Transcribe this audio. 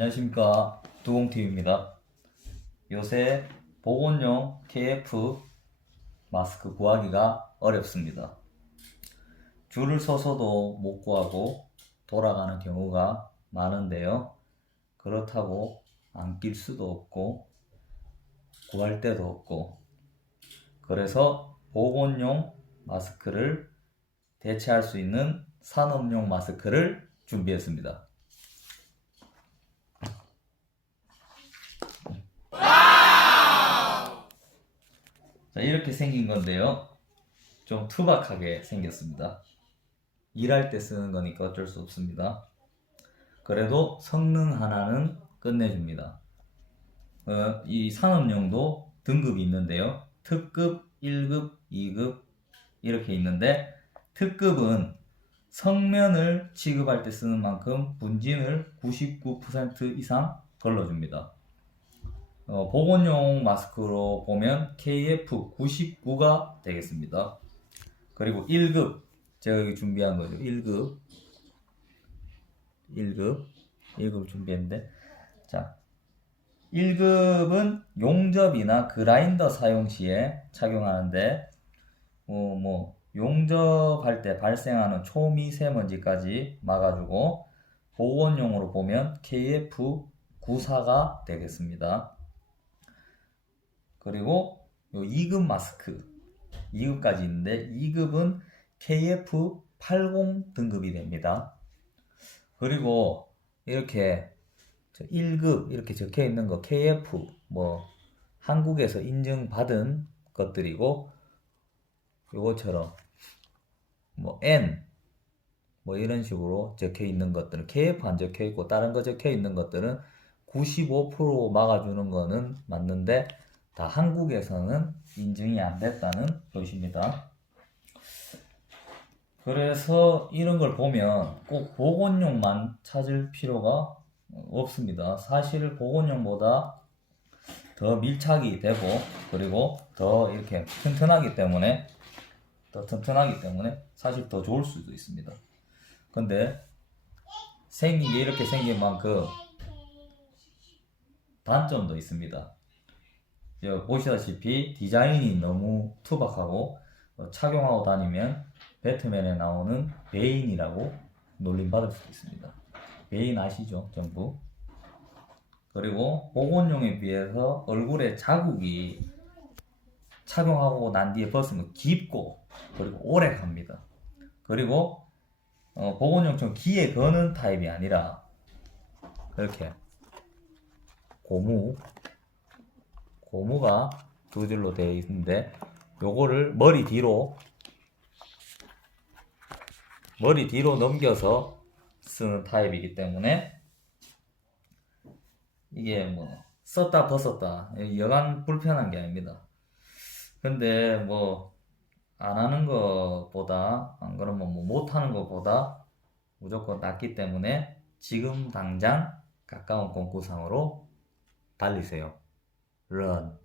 안녕하십니까 두공TV입니다. 요새 보건용 KF 마스크 구하기가 어렵습니다. 줄을 서서도 못 구하고 돌아가는 경우가 많은데요. 그렇다고 안 낄 수도 없고 구할 데도 없고 그래서 보건용 마스크를 대체할 수 있는 산업용 마스크를 준비했습니다. 자, 이렇게 생긴 건데요. 좀 투박하게 생겼습니다. 일할 때 쓰는 거니까 어쩔 수 없습니다. 그래도 성능 하나는 끝내줍니다. 어, 이 산업용도 등급이 있는데요. 특급, 1급, 2급 이렇게 있는데 특급은 성면을 취급할 때 쓰는 만큼 분진을 99% 이상 걸러줍니다. 어, 보건용 마스크로 보면 KF99가 되겠습니다. 그리고 1급 제가 여기 준비한 거죠. 1급 1급 1급 준비했는데 자 1급은 용접이나 그라인더 사용 시에 착용하는데 어, 뭐 용접할 때 발생하는 초미세먼지까지 막아주고 보건용으로 보면 KF94가 되겠습니다. 그리고 요 2급 마스크 2급까지 있는데 2급은 KF80 등급이 됩니다. 그리고 이렇게 1급 이렇게 적혀 있는 거 KF 뭐 한국에서 인증받은 것들이고 요거처럼 뭐 N 뭐 이런 식으로 적혀 있는 것들은 KF 안 적혀 있고 다른 거 적혀 있는 것들은 95% 막아주는 거는 맞는데 다 한국에서는 인증이 안 됐다는 뜻입니다. 그래서 이런 걸 보면 꼭 보건용만 찾을 필요가 없습니다. 사실 보건용보다 더 밀착이 되고 그리고 더 이렇게 튼튼하기 때문에 더 튼튼하기 때문에 사실 더 좋을 수도 있습니다. 근데 생긴 게 이렇게 생긴 만큼 단점도 있습니다. 보시다시피 디자인이 너무 투박하고 어, 착용하고 다니면 배트맨에 나오는 베인이라고 놀림받을 수도 있습니다. 베인 아시죠? 전부. 그리고 보건용에 비해서 얼굴에 자국이 착용하고 난 뒤에 벗으면 깊고 그리고 오래 갑니다. 그리고 어, 보건용처럼 귀에 거는 타입이 아니라 이렇게 고무 고무가 두 줄로 되어 있는데 요거를 머리 뒤로 머리 뒤로 넘겨서 쓰는 타입이기 때문에 이게 뭐 썼다 벗었다 여간 불편한 게 아닙니다. 근데 뭐 안 하는 것보다 안 그러면 뭐 못 하는 것보다 무조건 낫기 때문에 지금 당장 가까운 공구상으로 달리세요. 热